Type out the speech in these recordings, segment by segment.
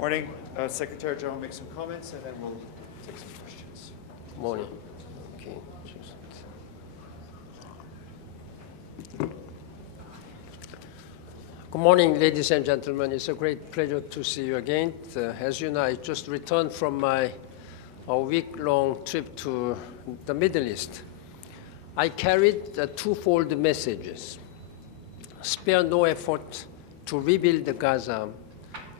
Morning. Secretary General will make some comments, and then we'll take some questions. Morning. Okay. Good morning, ladies and gentlemen. It's a great pleasure to see you again. As you know, I just returned from a week-long trip to the Middle East. I carried twofold messages: spare no effort to rebuild Gaza,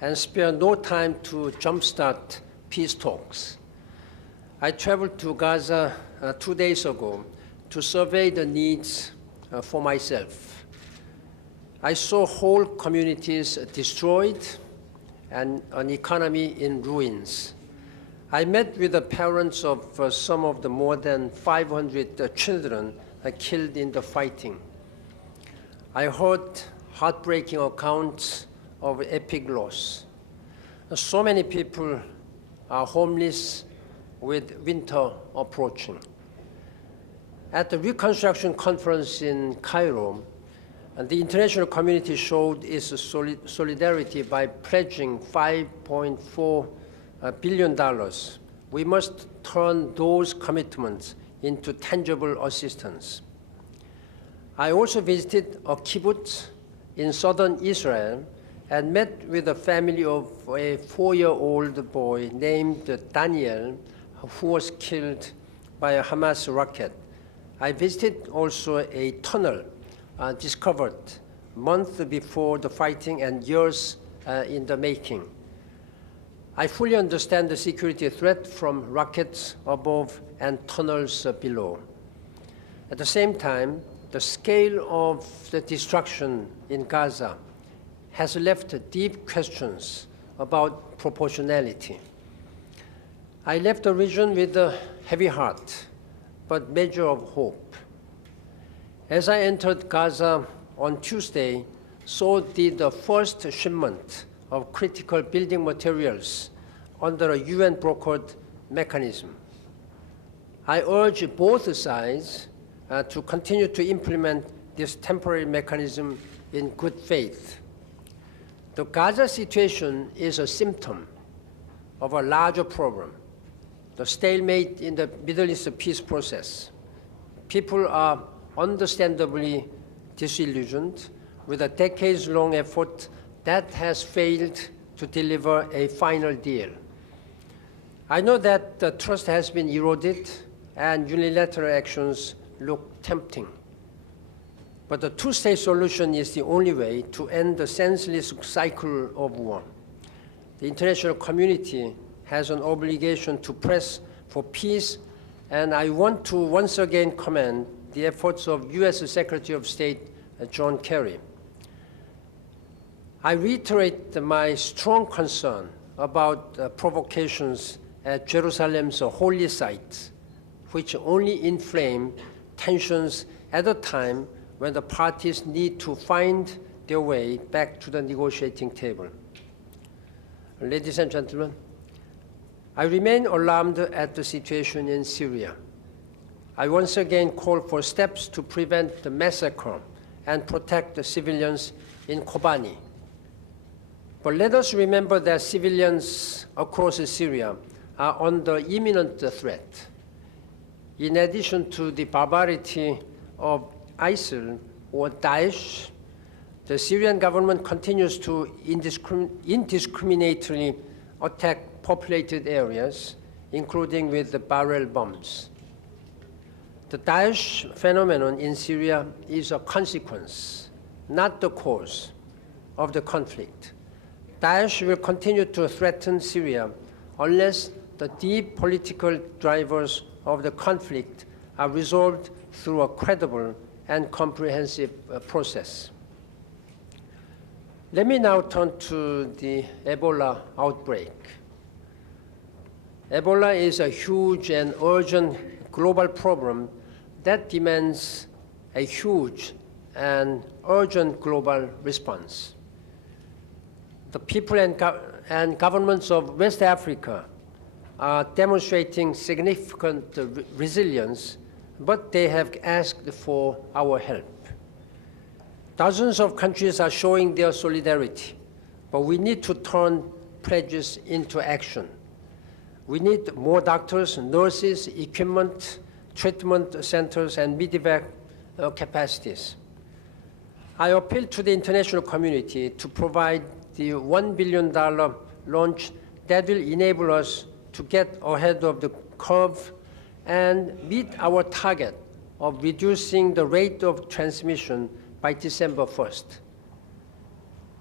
and spare no time to jumpstart peace talks. I traveled to Gaza 2 days ago to survey the needs for myself. I saw whole communities destroyed and an economy in ruins. I met with the parents of some of the more than 500 children killed in the fighting. I heard heartbreaking accounts of epic loss. So many people are homeless with winter approaching. At the Reconstruction Conference in Cairo, the international community showed its solidarity by pledging $5.4 billion. We must turn those commitments into tangible assistance. I also visited a kibbutz in southern Israel and met with the family of a 4-year-old boy named Daniel, who was killed by a Hamas rocket. I visited also a tunnel discovered months before the fighting and years in the making. I fully understand the security threat from rockets above and tunnels below. At the same time, the scale of the destruction in Gaza has left deep questions about proportionality. I left the region with a heavy heart, but measure of hope. As I entered Gaza on Tuesday, so did the first shipment of critical building materials under a UN-brokered mechanism. I urge both sides to continue to implement this temporary mechanism in good faith. The Gaza situation is a symptom of a larger problem, the stalemate in the Middle East peace process. People are understandably disillusioned with a decades-long effort that has failed to deliver a final deal. I know that the trust has been eroded and unilateral actions look tempting. But the two-state solution is the only way to end the senseless cycle of war. The international community has an obligation to press for peace, and I want to once again commend the efforts of U.S. Secretary of State John Kerry. I reiterate my strong concern about provocations at Jerusalem's holy sites, which only inflame tensions at a time when the parties need to find their way back to the negotiating table. Ladies and gentlemen, I remain alarmed at the situation in Syria. I once again call for steps to prevent the massacre and protect the civilians in Kobani. But let us remember that civilians across Syria are under imminent threat. In addition to the barbarity of ISIL or Daesh, the Syrian government continues to indiscriminately attack populated areas, including with the barrel bombs. The Daesh phenomenon in Syria is a consequence, not the cause, of the conflict. Daesh will continue to threaten Syria unless the deep political drivers of the conflict are resolved through a credible and comprehensive process. Let me now turn to the Ebola outbreak. Ebola is a huge and urgent global problem that demands a huge and urgent global response. The people and governments of West Africa are demonstrating significant resilience, but they have asked for our help. Dozens of countries are showing their solidarity, but we need to turn pledges into action. We need more doctors, nurses, equipment, treatment centers, and medevac capacities. I appeal to the international community to provide the $1 billion launch that will enable us to get ahead of the curve and meet our target of reducing the rate of transmission by December 1st.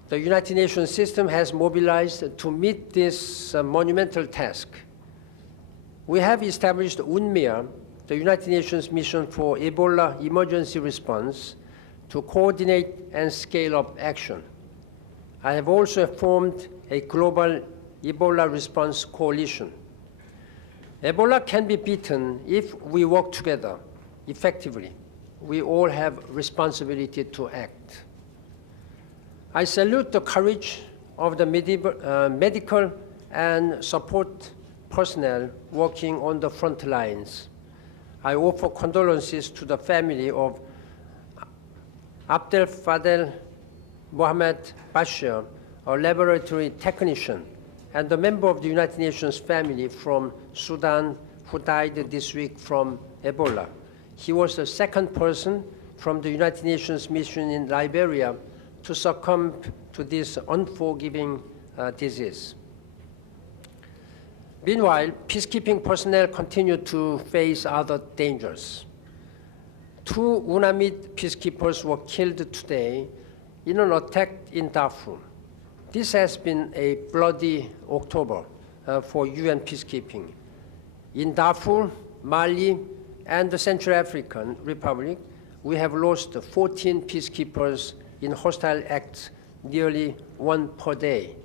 The United Nations system has mobilized to meet this monumental task. We have established UNMEA, the United Nations Mission for Ebola Emergency Response, to coordinate and scale up action. I have also formed a global Ebola response coalition. Ebola can be beaten if we work together effectively. We all have responsibility to act. I salute the courage of the medical and support personnel working on the front lines. I offer condolences to the family of Abdel Fadel Mohamed Bashir, a laboratory technician, and the member of the United Nations family from Sudan who died this week from Ebola. He was the second person from the United Nations mission in Liberia to succumb to this unforgiving disease. Meanwhile, peacekeeping personnel continue to face other dangers. 2 UNAMID peacekeepers were killed today in an attack in Darfur. This has been a bloody October for UN peacekeeping. In Darfur, Mali, and the Central African Republic, we have lost 14 peacekeepers in hostile acts, nearly 1 per day.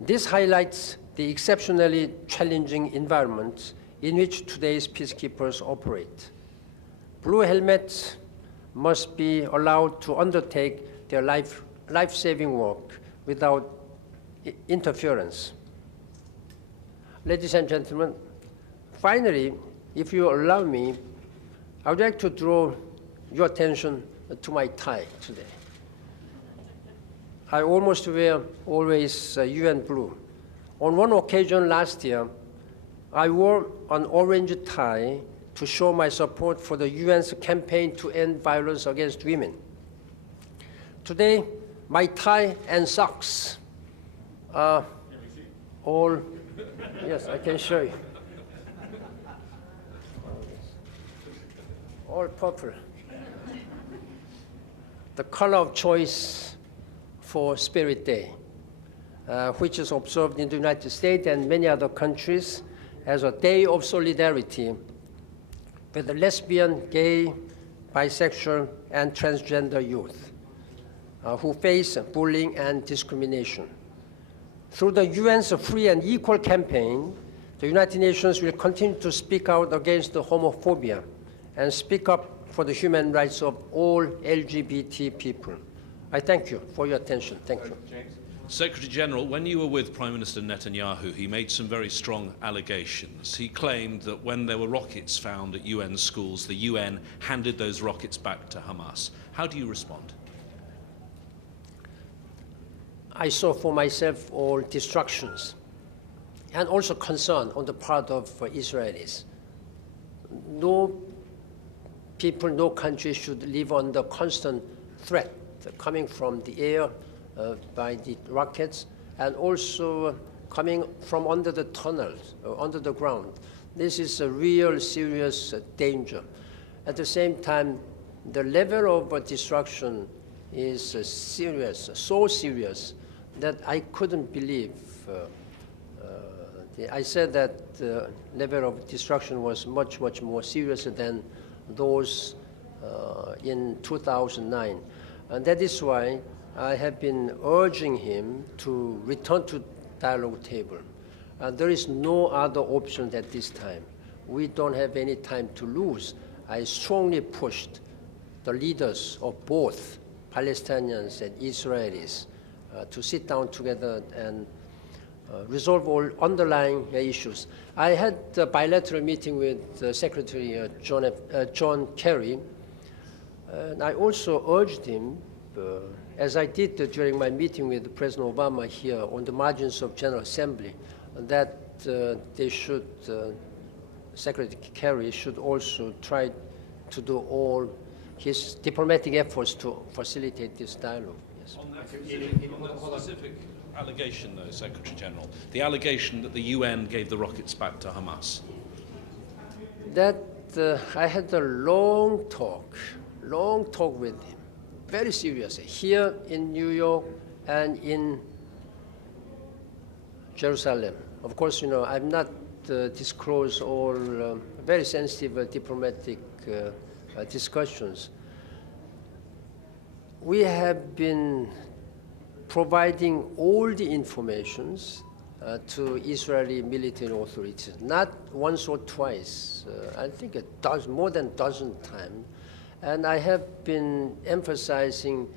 This highlights the exceptionally challenging environment in which today's peacekeepers operate. Blue helmets must be allowed to undertake their life-saving work without interference. Ladies and gentlemen, finally, if you allow me, I would like to draw your attention to my tie today. I almost wear always UN blue. On one occasion last year, I wore an orange tie to show my support for the UN's campaign to end violence against women. Today, my tie and socks are all, yes, I can show you. All purple. The color of choice for Spirit Day, which is observed in the United States and many other countries as a day of solidarity with the lesbian, gay, bisexual, and transgender youth who face bullying and discrimination. Through the UN's Free and Equal campaign, the United Nations will continue to speak out against the homophobia and speak up for the human rights of all LGBT people. I thank you for your attention. Thank you. James? Secretary General, when you were with Prime Minister Netanyahu, he made some very strong allegations. He claimed that when there were rockets found at UN schools, the UN handed those rockets back to Hamas. How do you respond? I saw for myself all destructions and also concern on the part of Israelis. No people, no country should live under constant threat coming from the air by the rockets and also coming from under the tunnels, under the ground. This is a real serious danger. At the same time, the level of destruction is serious, so serious that I couldn't believe. I said that the level of destruction was much, much more serious than those in 2009. And that is why I have been urging him to return to dialogue table. There is no other option at this time. We don't have any time to lose. I strongly pushed the leaders of both Palestinians and Israelis to sit down together and resolve all underlying issues. I had a bilateral meeting with Secretary John Kerry, and I also urged him as I did during my meeting with President Obama here on the margins of General Assembly, that they should, Secretary Kerry should also try to do all his diplomatic efforts to facilitate this dialogue. Yes. On that specific allegation, though, Secretary General, the allegation that the UN gave the rockets back to Hamas. That I had a long talk with him, very seriously, here in New York and in Jerusalem. Of course, I'm not disclose all very sensitive diplomatic discussions. We have been providing all the informations to Israeli military authorities, not once or twice, I think more than a dozen times. And I have been emphasizing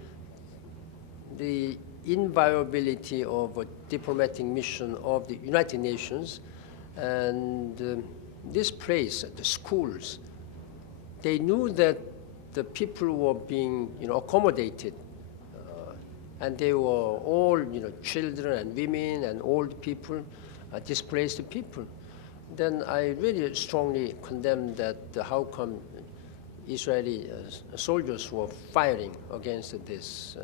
the inviolability of a diplomatic mission of the United Nations. And this place, the schools, they knew that the people were being accommodated, and they were all children and women and old people, displaced people. Then I really strongly condemn that how come Israeli soldiers were firing against these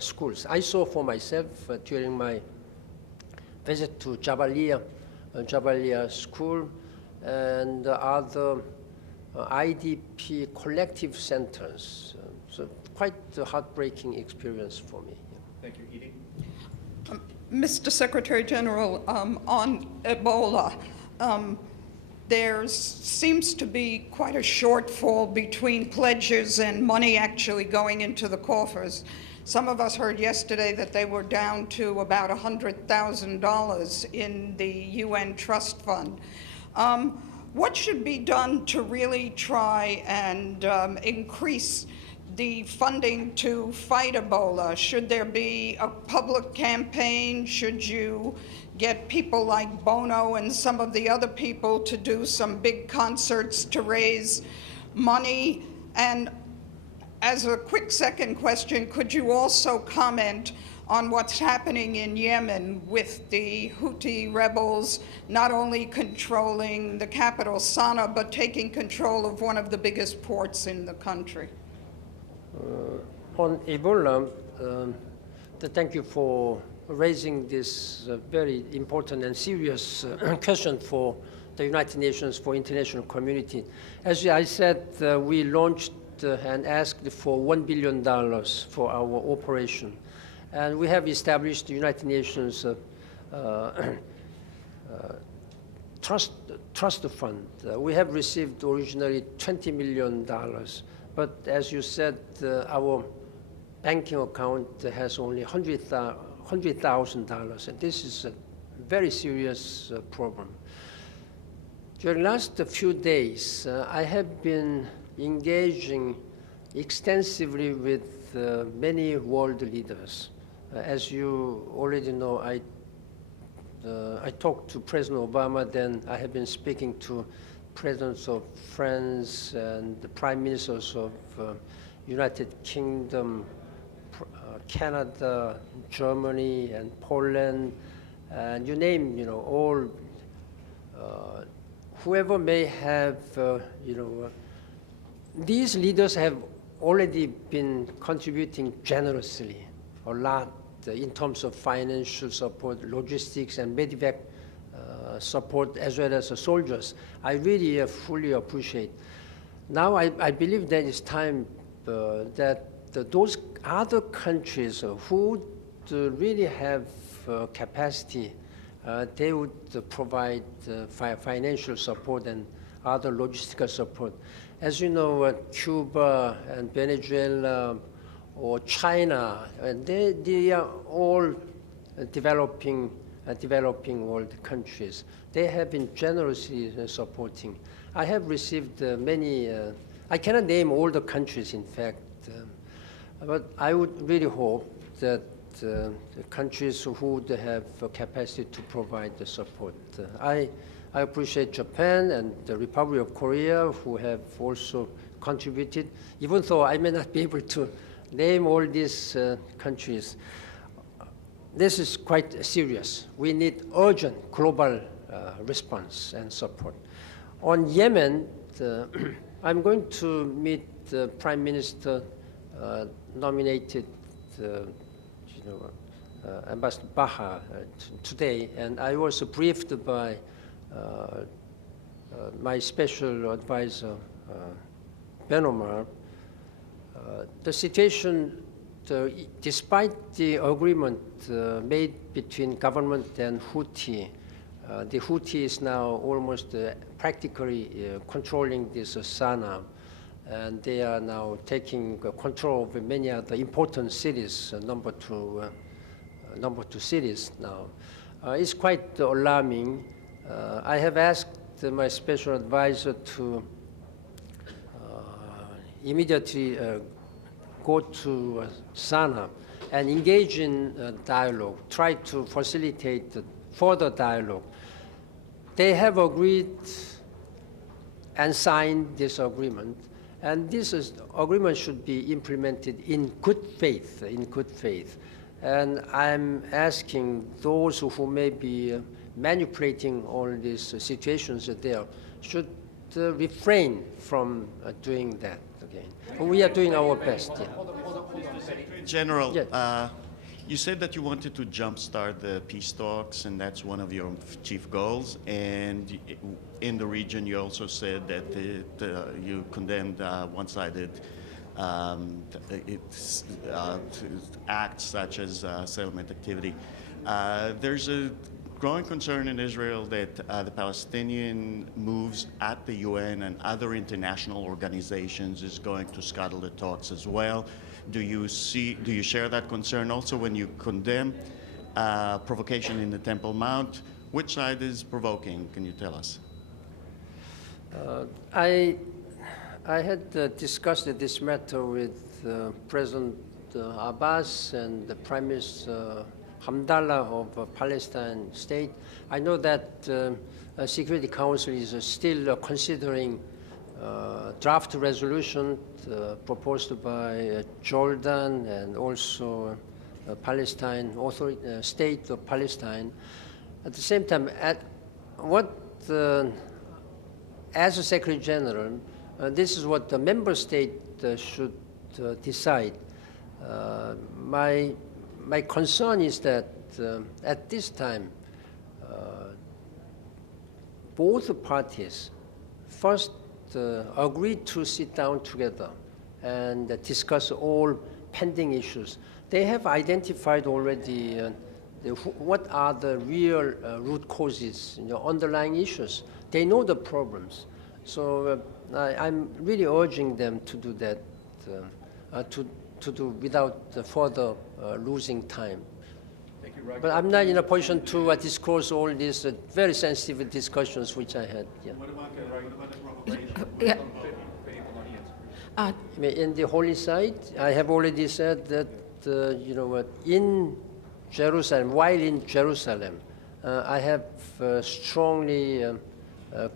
schools. I saw for myself during my visit to Jabalia school and other IDP collective centers. So quite a heartbreaking experience for me. Thank you. Edie? Mr. Secretary General, on Ebola, there seems to be quite a shortfall between pledges and money actually going into the coffers. Some of us heard yesterday that they were down to about $100,000 in the UN Trust Fund. What should be done to really try and increase the funding to fight Ebola? Should there be a public campaign? Should you get people like Bono and some of the other people to do some big concerts to raise money? And as a quick second question, could you also comment on what's happening in Yemen with the Houthi rebels not only controlling the capital Sana'a, but taking control of one of the biggest ports in the country? On Ebola, thank you for raising this very important and serious question for the United Nations, for international community. As I said, we launched and asked for $1 billion for our operation. And we have established the United Nations trust fund. We have received originally $20 million. But as you said, our banking account has only $100,000, and this is a very serious problem. During the last few days, I have been engaging extensively with many world leaders. As you already know, I talked to President Obama, then I have been speaking to presidents of France and the prime ministers of United Kingdom, Canada, Germany, and Poland, and you name, all, whoever may have, these leaders have already been contributing generously, a lot, in terms of financial support, logistics, and medevac support, as well as the soldiers. I really fully appreciate. Now I believe that it's time that those other countries who really have capacity, they would provide financial support and other logistical support. As you know, Cuba and Venezuela or China, they are all developing world countries. They have been generously supporting. I have received many, I cannot name all the countries, in fact, but I would really hope that the countries who would have capacity to provide the support. I appreciate Japan and the Republic of Korea, who have also contributed, even though I may not be able to name all these countries. This is quite serious. We need urgent global response and support. On Yemen, I'm going to meet the Prime Minister nominated Ambassador Baha today, and I was briefed by my special advisor, Ben Omar. The situation, despite the agreement made between government and Houthi, the Houthi is now almost practically controlling this Sana'a, and they are now taking control of many other important cities, number two cities now. It's quite alarming. I have asked my special advisor to immediately go to Sana'a and engage in dialogue, try to facilitate further dialogue. They have agreed and signed this agreement, and this agreement should be implemented in good faith, And I'm asking those who may be manipulating all these situations there should refrain from doing that again. We are doing our best. Yeah. General, Yeah. You said that you wanted to jumpstart the peace talks, and that's one of your chief goals. And in the region, you also said that you condemned one-sided acts such as settlement activity. There's a growing concern in Israel that the Palestinian moves at the UN and other international organizations is going to scuttle the talks as well. Do you share that concern also when you condemn provocation in the Temple Mount? Which side is provoking? Can you tell us? I had discussed this matter with President Abbas and the Prime Minister Hamdallah of Palestine state. I know that Security Council is still considering draft resolution proposed by Jordan and also Palestine state of Palestine. At the same time, as a Secretary General, this is what the member state should decide. My concern is that at this time, both parties first agreed to sit down together and discuss all pending issues. They have identified already what are the real root causes, underlying issues. They know the problems. So I'm really urging them to do that, to do without further losing time. But I'm not in a position to disclose all these very sensitive discussions which I had. Yeah. In the holy site, I have already said that in Jerusalem, while in Jerusalem, I have strongly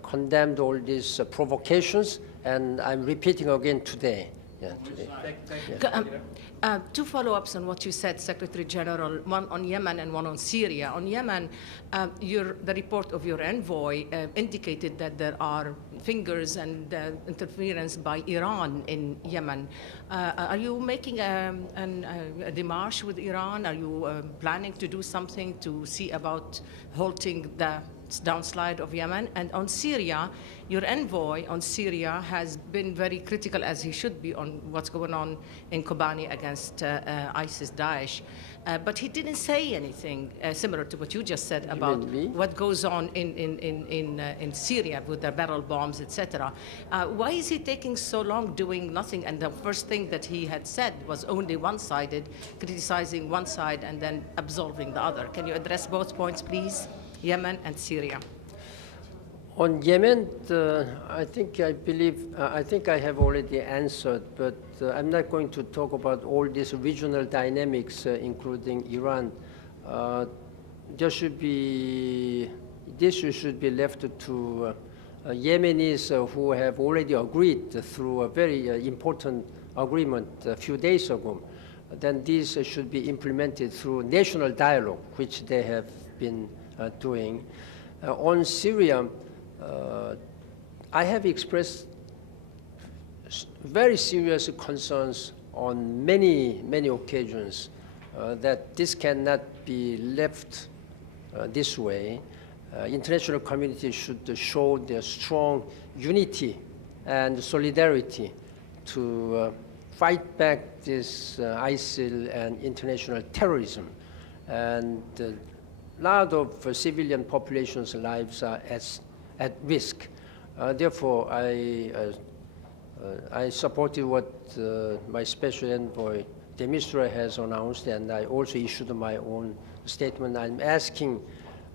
condemned all these provocations, and I'm repeating again today. Yeah, today. Two follow-ups on what you said, Secretary General, one on Yemen and one on Syria. On Yemen, the report of your envoy indicated that there are fingers and interference by Iran in Yemen. Are you making a démarche with Iran? Are you planning to do something to see about halting the downslide of Yemen? And on Syria, your envoy on Syria has been very critical, as he should be, on what's going on in Kobani against ISIS, Daesh. But he didn't say anything similar to what you just said about what goes on in Syria with the barrel bombs, etc. Why is he taking so long doing nothing? And the first thing that he had said was only one-sided, criticizing one side and then absolving the other. Can you address both points, please? Yemen and Syria. On Yemen, I think I have already answered, but I'm not going to talk about all these regional dynamics, including Iran. This should be left to Yemenis who have already agreed through a very important agreement a few days ago, then these should be implemented through national dialogue, which they have been doing. On Syria, I have expressed very serious concerns on many occasions that this cannot be left this way. International community should show their strong unity and solidarity to fight back this ISIL and international terrorism. And a lot of civilian populations' lives are at risk. Therefore, I supported what my special envoy, de Mistura, has announced, and I also issued my own statement. I'm asking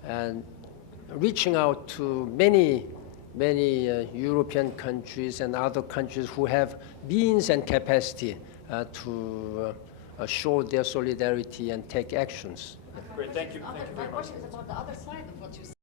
and reaching out to many European countries and other countries who have means and capacity to show their solidarity and take actions. Great, thank you. Thank you very My much. question is about the other side of what you said.